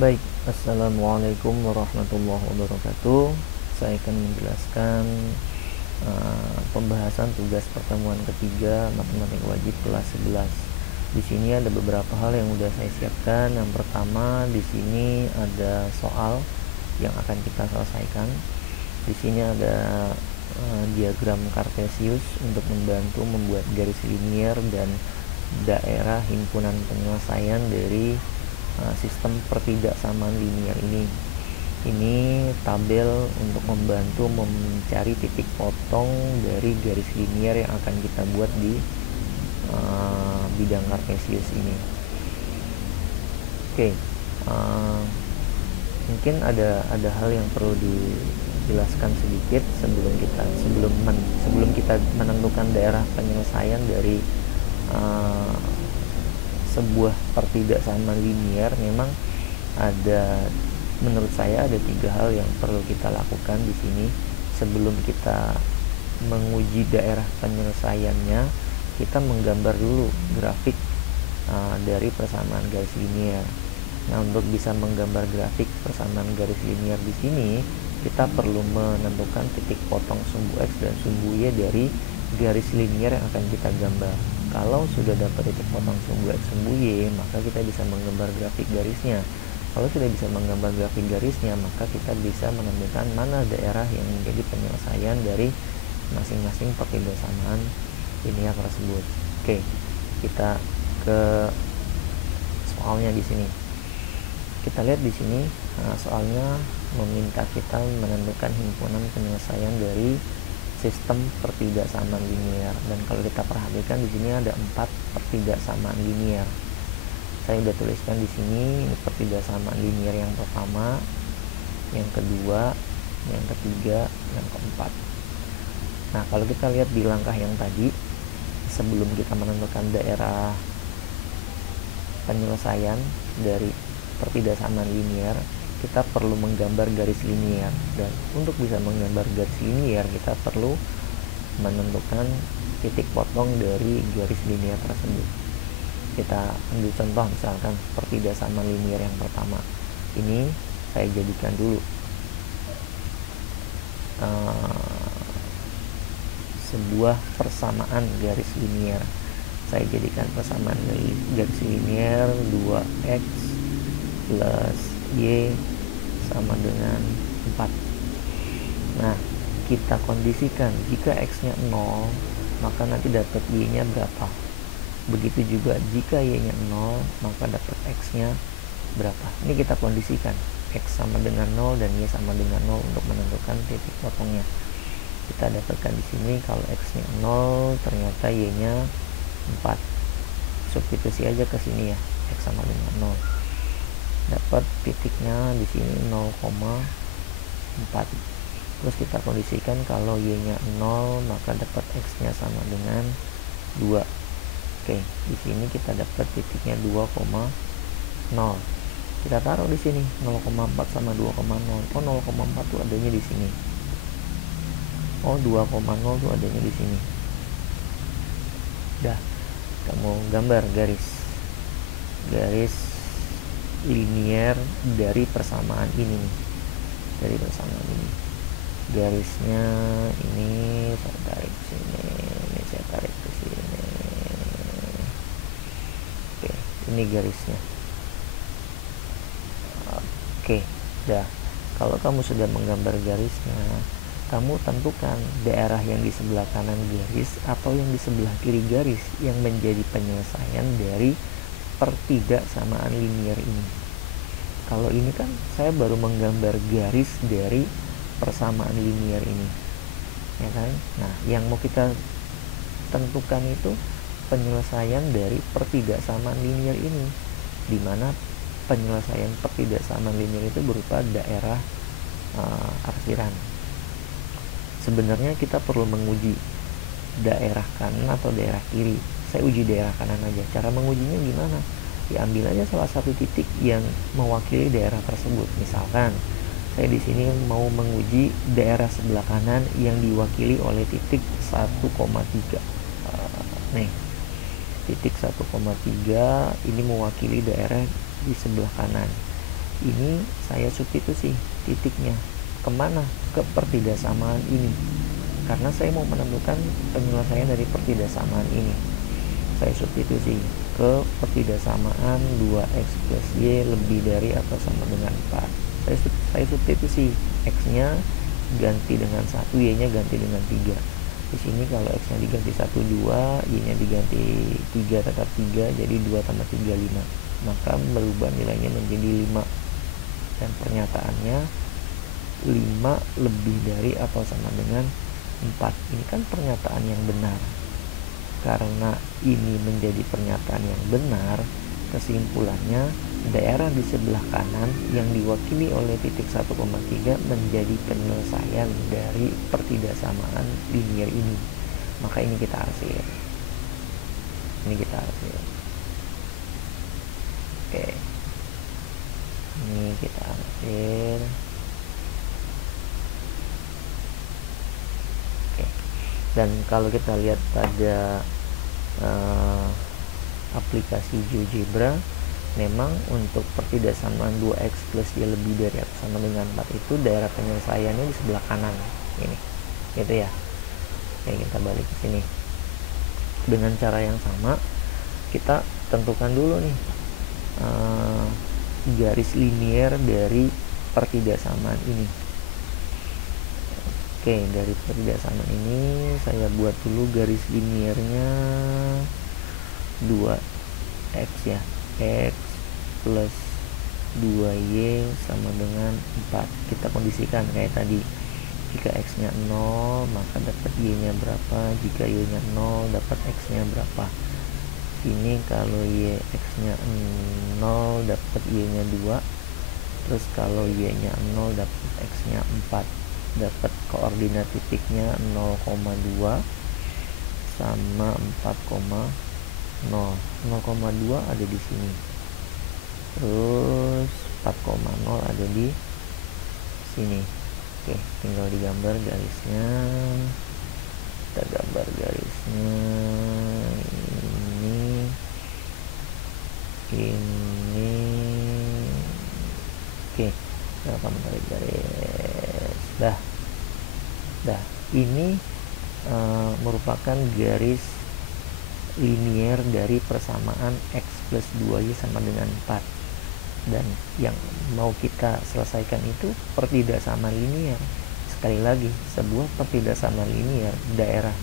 Baik, Assalamualaikum warahmatullahi wabarakatuh. Saya akan menjelaskan pembahasan tugas pertemuan ketiga matematika wajib kelas 11. Di sini ada beberapa hal yang sudah saya siapkan. Yang pertama, di sini ada soal yang akan kita selesaikan. Di sini ada diagram kartesius untuk membantu membuat garis linier dan daerah himpunan penyelesaian dari sistem pertidaksamaan linier ini. Ini tabel untuk membantu mencari titik potong dari garis linier yang akan kita buat di bidang kartesius ini. Oke, mungkin ada hal yang perlu dijelaskan sedikit sebelum kita menentukan daerah penyelesaian dari sebuah pertidaksamaan linier. Memang menurut saya ada 3 hal yang perlu kita lakukan di sini sebelum kita menguji daerah penyelesaiannya. Kita menggambar dulu grafik dari persamaan garis linier. Nah, untuk bisa menggambar grafik persamaan garis linier di sini, kita perlu menentukan titik potong sumbu X dan sumbu Y dari garis linier yang akan kita gambar. Kalau sudah dapat titik potong sumbu X sumbu Y, maka kita bisa menggambar grafik garisnya. Kalau sudah bisa menggambar grafik garisnya, maka kita bisa menentukan mana daerah yang menjadi penyelesaian dari masing-masing pertidaksamaan linier tersebut. Oke, kita ke soalnya di sini. Kita lihat di sini, soalnya meminta kita menentukan himpunan penyelesaian dari sistem pertidaksamaan linier. Dan kalau kita perhatikan di sini ada 4 pertidaksamaan linier. Saya sudah tuliskan di sini, ini pertidaksamaan linier yang pertama, yang kedua, yang ketiga, yang keempat. Nah, kalau kita lihat di langkah yang tadi, sebelum kita menentukan daerah penyelesaian dari pertidaksamaan linier, kita perlu menggambar garis linier. Dan untuk bisa menggambar garis linier, kita perlu menentukan titik potong dari garis linier tersebut. Kita ambil contoh, misalkan pertidaksamaan linier yang pertama. Ini saya jadikan dulu sebuah persamaan garis linier. Saya jadikan persamaan garis linier 2x plus y sama dengan 4. Nah, kita kondisikan jika x-nya 0, maka nanti dapat y-nya berapa. Begitu juga jika y-nya 0, maka dapat x-nya berapa. Ini kita kondisikan x sama dengan 0 dan y sama dengan 0 untuk menentukan titik potongnya. Kita dapatkan di sini kalau x-nya 0, ternyata y-nya 4. Substitusi aja ke sini ya, x sama dengan 0. Dapat titiknya di sini 0,4. Terus kita kondisikan kalau y-nya 0, maka dapat x-nya sama dengan 2. Oke, di sini kita dapat titiknya 2,0. Kita taruh di sini 0,4 sama 2,0. Oh, 0,4 tuh adanya di sini. Oh, 2,0 tuh adanya di sini. Dah, kamu gambar garis linier dari persamaan ini. Dari persamaan ini, garisnya ini saya tarik ke sini, ini saya tarik ke sini. Oke, ini garisnya. Oke, dah. Kalau kamu sudah menggambar garisnya, kamu tentukan daerah yang di sebelah kanan garis atau yang di sebelah kiri garis yang menjadi penyelesaian dari pertidaksamaan linier ini. Kalau ini kan saya baru menggambar garis dari persamaan linier ini, ya kan? Nah, yang mau kita tentukan itu penyelesaian dari pertidaksamaan linier ini, di mana penyelesaian pertidaksamaan linier itu berupa daerah arsiran. Sebenarnya kita perlu menguji daerah kanan atau daerah kiri. Saya uji daerah kanan aja. Cara mengujinya gimana? Ya, ambil aja salah satu titik yang mewakili daerah tersebut. Misalkan saya di sini mau menguji daerah sebelah kanan yang diwakili oleh titik 1,3. Nih, titik 1,3 ini mewakili daerah di sebelah kanan. ini saya substitusi titiknya kemana, ke pertidaksamaan ini, karena saya mau menemukan penyelesaian dari pertidaksamaan ini. Saya substitusi ke pertidaksamaan 2x plus y lebih dari atau sama dengan 4. Saya substitusi, x-nya ganti dengan 1, y-nya ganti dengan 3. Di sini kalau x-nya diganti 1, 2, y-nya diganti 3, tetap 3, jadi 2 tambah 3, 5. Maka berubah nilainya menjadi 5. Dan pernyataannya 5 lebih dari atau sama dengan 4. Ini kan pernyataan yang benar. Karena ini menjadi pernyataan yang benar, kesimpulannya daerah di sebelah kanan yang diwakili oleh titik 1,3 menjadi penyelesaian dari pertidaksamaan linier ini. Maka ini kita arsir. Oke. Ini kita arsir. Oke. Dan kalau kita lihat pada aplikasi GeoGebra, memang untuk pertidaksamaan 2x plus y lebih dari atau sama dengan 4 itu daerah penyelesaiannya di sebelah kanan ini, gitu ya. Oke, kita balik ke sini. Dengan cara yang sama, kita tentukan dulu nih garis linier dari pertidaksamaan ini. Oke, dari pertidaksamaan ini saya buat dulu garis liniernya 2x ya, x plus 2y sama dengan 4. Kita kondisikan kayak tadi, jika x nya 0 maka dapat y nya berapa, jika y nya 0 dapat x nya berapa. Ini kalau x nya 0 dapat y nya 2, terus kalau y nya 0 dapat x nya 4. Dapat koordinat titiknya 0,2 sama 4,0. 0,2 ada di sini, terus 4,0 ada di sini. Oke, tinggal digambar garisnya. Kita gambar garisnya ini. Oke, kita tarik garis. Dah, ini merupakan garis linier dari persamaan x plus 2y sama dengan 4. Dan yang mau kita selesaikan itu pertidaksamaan linier. Sekali lagi, sebuah pertidaksamaan linier daerah,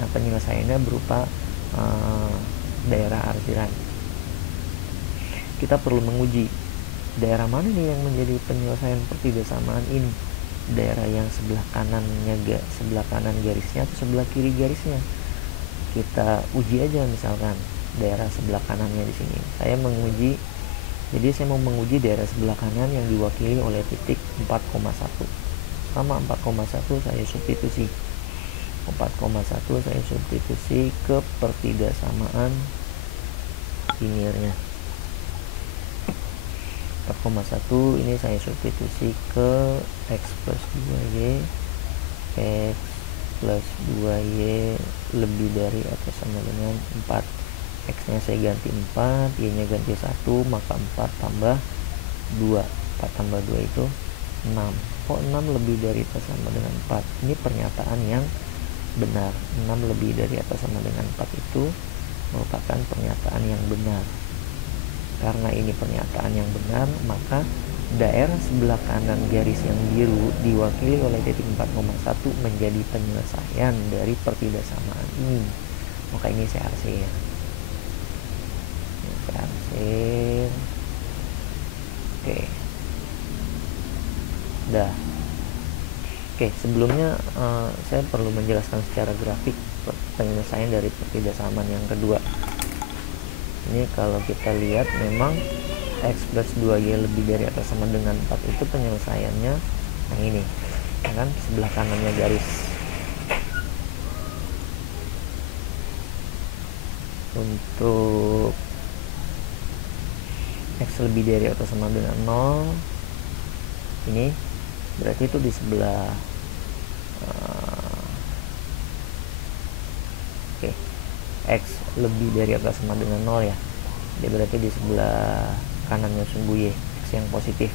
nah penyelesaiannya berupa daerah arsiran. Kita perlu menguji daerah mana nih yang menjadi penyelesaian pertidaksamaan ini, daerah yang sebelah kanannya, sebelah kanan garisnya atau sebelah kiri garisnya. Kita uji aja, misalkan daerah sebelah kanannya di sini. Saya mau menguji daerah sebelah kanan yang diwakili oleh titik 4,1. Sama 4,1 saya substitusi. 4,1 saya substitusi ke pertidaksamaan liniernya. 4,1 ini saya substitusi ke x plus 2y, x plus 2y lebih dari atau sama dengan 4. X nya saya ganti 4, y nya ganti 1, maka 4 tambah 2. 4 tambah 2 itu 6. Kok 6 lebih dari atau sama dengan 4? Ini pernyataan yang benar. 6 lebih dari atau sama dengan 4 itu merupakan pernyataan yang benar. Karena ini pernyataan yang benar, maka daerah sebelah kanan garis yang biru diwakili oleh titik 4,1 menjadi penyelesaian dari pertidaksamaan ini. Maka ini saya arsir. Oke. Dah. Oke, sebelumnya saya perlu menjelaskan secara grafik penyelesaian dari pertidaksamaan yang kedua. Ini kalau kita lihat, memang x plus 2y lebih dari atau sama dengan 4 itu penyelesaiannya yang ini, ya kan, sebelah kanannya garis. Untuk x lebih dari atau sama dengan 0, ini berarti itu di sebelah x lebih dari atau sama dengan 0 ya, dia berarti di sebelah kanannya sumbu y, x yang positif,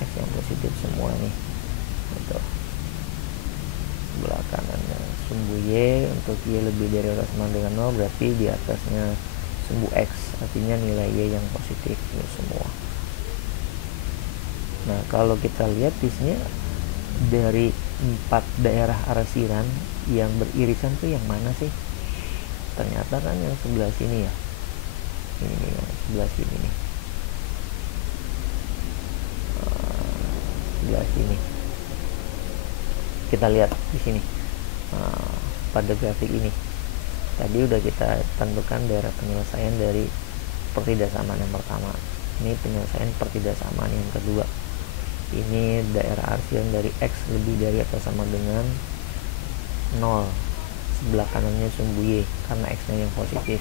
X yang positif semua nih gitu. Sebelah kanannya sumbu Y, untuk Y lebih dari atau sama dengan 0 berarti di atasnya sumbu X, artinya nilai Y yang positif ini semua. Nah kalau kita lihat di sini dari 4 daerah arsiran yang beririsan tuh yang mana sih? Ternyata kan yang sebelah sini ya, ini nih, yang sebelah sini nih, sebelah sini. Kita lihat di sini pada grafik ini tadi udah kita tentukan daerah penyelesaian dari pertidaksamaan yang pertama, ini penyelesaian pertidaksamaan yang kedua, ini daerah arsiran dari X lebih dari atau sama dengan 0, sebelah kanannya sumbu Y karena X nya yang positif.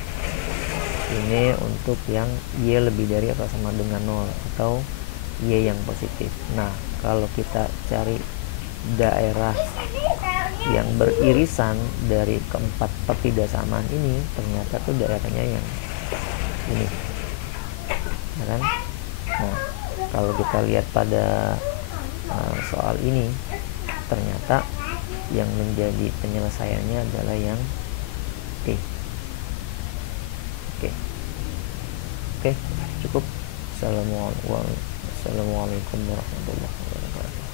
Ini untuk yang Y lebih dari atau sama dengan 0 atau Y yang positif. Nah kalau kita cari daerah yang beririsan dari keempat pertidaksamaan ini, ternyata tuh daerahnya yang ini ya kan. Nah kalau kita lihat pada soal ini, ternyata yang menjadi penyelesaiannya adalah yang D. Oke, cukup. Assalamualaikum warahmatullahi wabarakatuh.